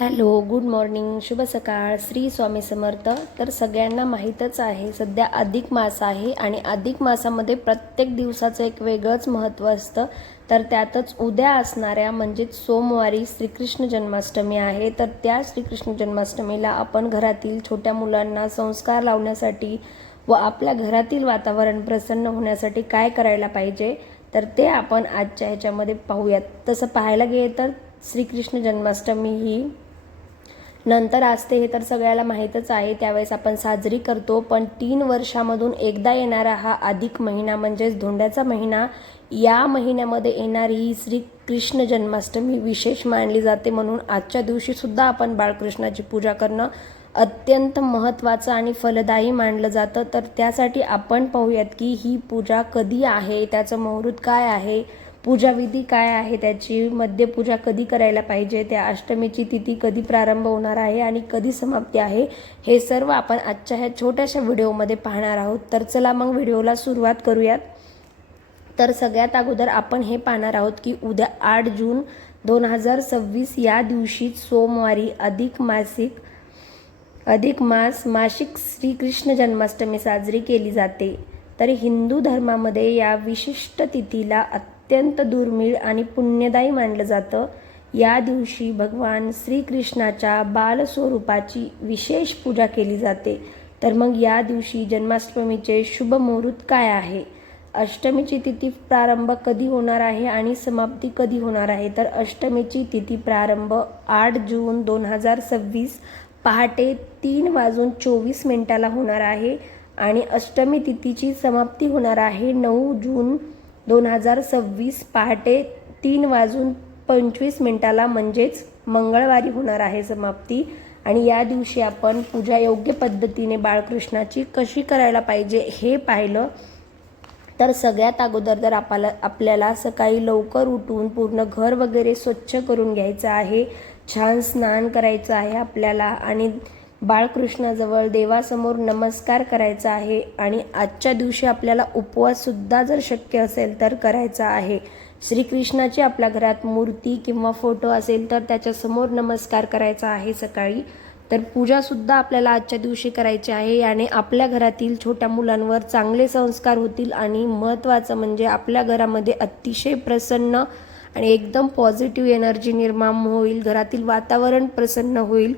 Hello, good morning, शुभ सकाळ, श्री स्वामी समर्थ. तर सगळ्यांना माहीतच आहे सध्या अधिक मास आहे आणि अधिक मासामध्ये प्रत्येक दिवसाचं एक वेगळंच महत्त्व असतं. तर त्यातच उद्या असणाऱ्या म्हणजेच सोमवारी श्रीकृष्ण जन्माष्टमी आहे. तर त्या श्रीकृष्ण जन्माष्टमीला आपण घरातील छोट्या मुलांना संस्कार लावण्यासाठी व आपल्या घरातील वातावरण प्रसन्न होण्यासाठी काय करायला पाहिजे तर ते आपण आजच्या ह्याच्यामध्ये पाहूयात. तसं पाहायला गेलं तर श्रीकृष्ण जन्माष्टमी ही नंतर असते हे तर सगळ्याला माहीतच आहे. त्यावेळेस आपण साजरी करतो, पण 3 वर्षामधून एकदा येणारा हा अधिक महिना म्हणजेच धोंड्याचा महिना, या महिन्यामध्ये येणारी ही श्रीकृष्ण जन्माष्टमी विशेष मानली जाते. म्हणून आजच्या दिवशी सुद्धा आपण बाळकृष्णाची पूजा करणं अत्यंत महत्त्वाचं आणि फलदायी मानलं जातं. तर त्यासाठी आपण पाहूयात की ही पूजा कधी आहे, त्याचं मुहूर्त काय आहे, पूजाविधी काय आहे, त्याची मध्यपूजा कधी करायला पाहिजे, त्या अष्टमीची तिथी कधी प्रारंभ होणार आहे आणि कधी समाप्ती आहे, हे सर्व आपण आजच्या ह्या छोट्याशा व्हिडिओमध्ये पाहणार आहोत. तर चला मग व्हिडिओला सुरुवात करूयात. तर सगळ्यात अगोदर आपण हे पाहणार आहोत की उद्या 8 जून 2026 या दिवशी सोमवारी अधिक मासिक श्रीकृष्ण जन्माष्टमी साजरी केली जाते. तर हिंदू धर्मामध्ये या विशिष्ट तिथीला अत्यंत दुर्मिळ आणि पुण्यदायी मानलं जातं. या दिवशी भगवान श्रीकृष्णाच्या बालस्वरूपाची विशेष पूजा केली जाते. तर मग या दिवशी जन्माष्टमीचे शुभ मुहूर्त काय आहे, अष्टमीची तिथी प्रारंभ कधी होणार आहे आणि समाप्ती कधी होणार आहे. तर अष्टमीची तिथी प्रारंभ 8 जून 2026 पहाटे 3:24 होणार आहे आणि अष्टमी तिथीची समाप्ती होणार आहे 9 जून 2026 पहाटे 3:25 म्हणजेच मंगळवारी होणार आहे समाप्ती. आणि या दिवशी आपण पूजा योग्य पद्धतीने बाळकृष्णाची कशी करायला पाहिजे हे पाहिलं. तर सगळ्यात अगोदर जर आपल्याला सकाळी लवकर उठून पूर्ण घर वगैरे स्वच्छ करून घ्यायचं आहे, छान स्नान करायचं आहे आपल्याला आणि बाळकृष्णाजवळ देवासमोर नमस्कार करायचा आहे. आणि आजच्या दिवशी आपल्याला उपवाससुद्धा जर शक्य असेल तर करायचा आहे. श्रीकृष्णाची आपल्या घरात मूर्ती किंवा फोटो असेल तर त्याच्यासमोर नमस्कार करायचा आहे सकाळी. तर पूजासुद्धा आपल्याला आजच्या दिवशी करायची आहे. याने आपल्या घरातील छोट्या मुलांवर चांगले संस्कार होतील आणि महत्त्वाचं म्हणजे आपल्या घरामध्ये अतिशय प्रसन्न आणि एकदम पॉझिटिव्ह एनर्जी निर्माण होईल, घरातील वातावरण प्रसन्न होईल.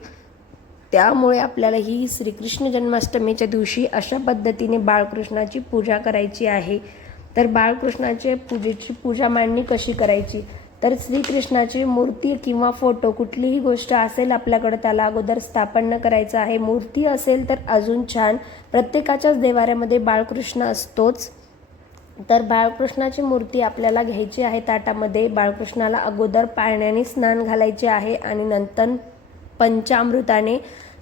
त्यामुळे आपल्याला ही श्रीकृष्ण जन्माष्टमीच्या दिवशी अशा पद्धतीने बाळकृष्णाची पूजा करायची आहे. तर बाळकृष्णाचे पूजा मांडणी कशी करायची, तर श्रीकृष्णाची मूर्ती किंवा फोटो कुठलीही गोष्ट असेल आपल्याकडे त्याला अगोदर स्थापन करायचं आहे. मूर्ती असेल तर अजून छान, प्रत्येकाच्याच देवाऱ्यामध्ये बाळकृष्ण असतोच. तर बाळकृष्णाची मूर्ती आपल्याला घ्यायची आहे ताटामध्ये. बाळकृष्णाला अगोदर पाण्याने स्नान घालायचे आहे आणि नंतर पंचामृताने.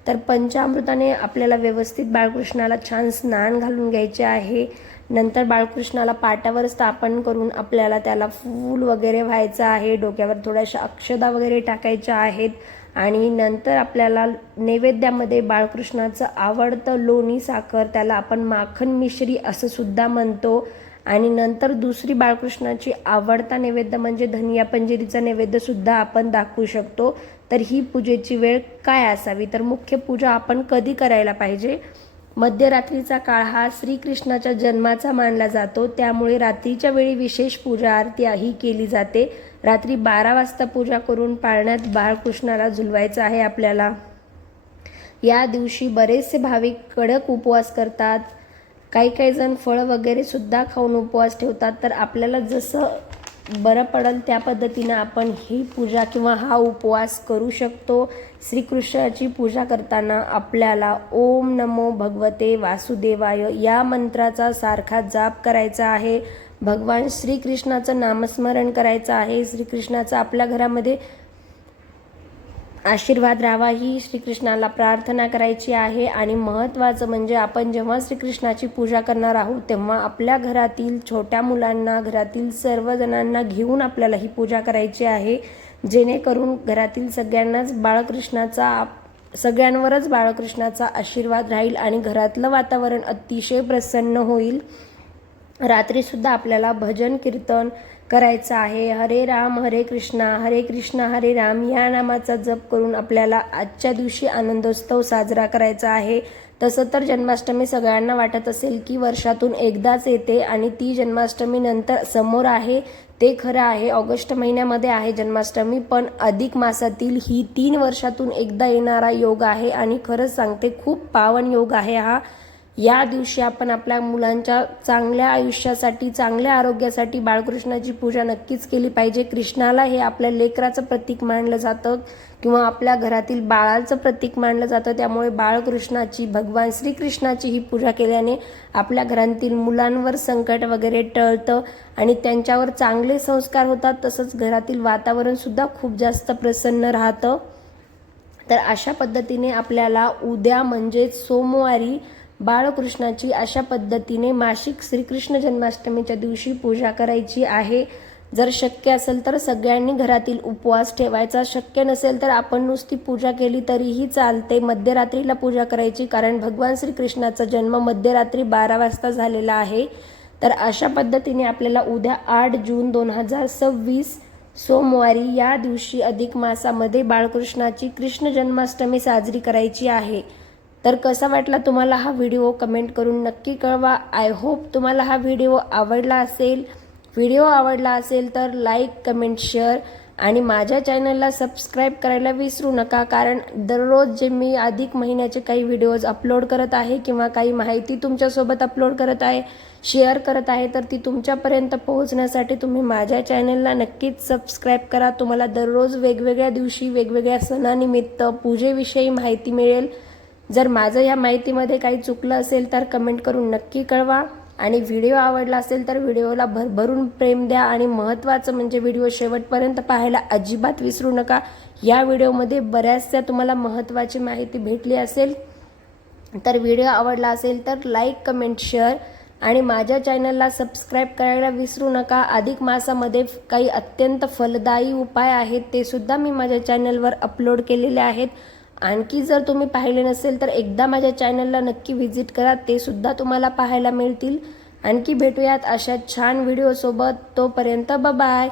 तर पंचामृताने आपल्याला व्यवस्थित बाळकृष्णाला छान स्नान घालून घ्यायचे आहे. नंतर बाळकृष्णाला पाटावर स्थापन करून आपल्याला त्याला फूल वगैरे व्हायचं आहे, डोक्यावर थोड्याशा अक्षदा वगैरे टाकायच्या आहेत. आणि नंतर आपल्याला नैवेद्यामध्ये बाळकृष्णाचं आवडतं लोणी साखर, त्याला आपण माखन मिश्री असं सुद्धा म्हणतो. आणि नंतर दुसरी बाळकृष्णाची आवडता नैवेद्य म्हणजे धनिया पंजिरीचा नैवेद्यसुद्धा आपण दाखवू शकतो. तर ही पूजेची वेळ काय असावी, तर मुख्य पूजा आपण कधी करायला पाहिजे, मध्यरात्रीचा काळ हा श्रीकृष्णाच्या जन्माचा मानला जातो. त्यामुळे रात्रीच्या वेळी विशेष पूजा आरती ही केली जाते. रात्री 12 वाजता पूजा करून पाळण्यात बाळकृष्णाला झुलवायचं आहे आपल्याला. या दिवशी बरेचसे भाविक कडक उपवास करतात, काही जण फळं वगैरे सुद्धा खाऊन उपवास ठेवतात. तर आपल्याला जसं बरं पडेल त्या पद्धतीनं आपण ही पूजा किंवा हा उपवास करू शकतो. श्रीकृष्णाची पूजा करताना आपल्याला ओम नमो भगवते वासुदेवाय या मंत्राचा सारखा जाप करायचा आहे. भगवान श्रीकृष्णाचं नामस्मरण करायचं आहे. श्रीकृष्णाचा आपल्या घरामध्ये आशीर्वाद राहावा ही श्रीकृष्णाला प्रार्थना करायची आहे. आणि महत्त्वाचं म्हणजे आपण जेव्हा श्रीकृष्णाची पूजा करणार आहोत तेव्हा आपल्या घरातील छोट्या मुलांना, घरातील सर्वजणांना घेऊन आपल्याला ही पूजा करायची आहे, जेणेकरून घरातील सगळ्यांवरच बाळकृष्णाचा आशीर्वाद राहील आणि घरातलं वातावरण अतिशय प्रसन्न होईल. रात्रीसुद्धा आपल्याला भजन कीर्तन करायचं आहे. हरे राम हरे कृष्णा हरे राम या नामाचा जप करून आपल्याला आजच्या दिवशी आनंदोत्सव साजरा करायचा आहे. तसं तर जन्माष्टमी सगळ्यांना वाटत असेल की वर्षातून एकदाच येते आणि ती जन्माष्टमी नंतर समोर आहे, ते खरं आहे. ऑगस्ट महिन्यामध्ये आहे जन्माष्टमी, पण अधिक मासातील ही 3 वर्षातून एकदा येणारा योग आहे आणि खरंच सांगते खूप पावन योग आहे हा. या दिवशी आपण आपल्या मुलांच्या चांगल्या आयुष्यासाठी, चांगल्या आरोग्यासाठी बाळकृष्णाची पूजा नक्कीच केली पाहिजे. कृष्णाला हे आपल्या लेकराचं प्रतीक मानलं जातं किंवा आपल्या घरातील बाळाचं प्रतीक मानलं जातं. त्यामुळे बाळकृष्णाची, भगवान श्रीकृष्णाची ही पूजा केल्याने आपल्या घरातील मुलांवर संकट वगैरे टळतं आणि त्यांच्यावर चांगले संस्कार होतात. तसंच घरातील वातावरणसुद्धा खूप जास्त प्रसन्न राहतं. तर अशा पद्धतीने आपल्याला उद्या म्हणजेच सोमवारी बाळकृष्णाची अशा पद्धतीने मासिक श्रीकृष्ण जन्माष्टमीच्या दिवशी पूजा करायची आहे. जर शक्य असेल तर सगळ्यांनी घरातील उपवास ठेवायचा. शक्य नसेल तर आपण नुसती पूजा केली तरीही चालते. मध्यरात्रीला पूजा करायची, कारण भगवान श्रीकृष्णाचा जन्म मध्यरात्री 12 वाजता झालेला आहे. तर अशा पद्धतीने आपल्याला उद्या 8 जून 2026 सोमवारी या दिवशी अधिक मासामध्ये बाळकृष्णाची कृष्ण जन्माष्टमी साजरी करायची आहे. तर कसा वाटला तुम्हाला हा व्हिडिओ कमेंट करून नक्की कळवा. आय होप तुम्हाला हा व्हिडिओ आवडला असेल. व्हिडिओ आवडला असेल तर लाईक, कमेंट, शेअर आणि माझ्या चॅनलला सबस्क्राईब करायला विसरू नका, कारण दररोज जे मी अधिक महिन्याचे काही व्हिडिओज अपलोड करत आहे किंवा काही माहिती तुमच्यासोबत अपलोड करत आहे, शेअर करत आहे, तर ती तुमच्यापर्यंत पोहोचण्यासाठी तुम्ही माझ्या चॅनलला नक्कीच सबस्क्राईब करा. तुम्हाला दररोज वेगवेगळ्या दिवशी, वेगवेगळ्या सणानिमित्त पूजेविषयी माहिती मिळेल. जर माझं या माहितीमध्ये काही चुकलं असेल तर कमेंट करून नक्की कळवा आणि व्हिडिओ आवडला असेल तर व्हिडिओला भरभरून प्रेम द्या आणि महत्त्वाचं म्हणजे व्हिडिओ शेवटपर्यंत पाहायला अजिबात विसरू नका. या व्हिडिओमध्ये बऱ्याचशा तुम्हाला महत्त्वाची माहिती भेटली असेल. तर व्हिडिओ आवडला असेल तर लाईक, कमेंट, शेअर आणि माझ्या चॅनलला सबस्क्राईब करायला विसरू नका. अधिक मासामध्ये काही अत्यंत फलदायी उपाय आहेत, ते सुद्धा मी माझ्या चॅनलवर अपलोड केलेले आहेत. आणखी जर तुम्ही पाहिले नसेल तर एकदा माझ्या चॅनलला नक्की व्हिजिट करा, ते सुद्धा तुम्हाला पाहायला मिळतील. आणखी भेटूयात अशा छान व्हिडिओसोबत. तोपर्यंत बाय.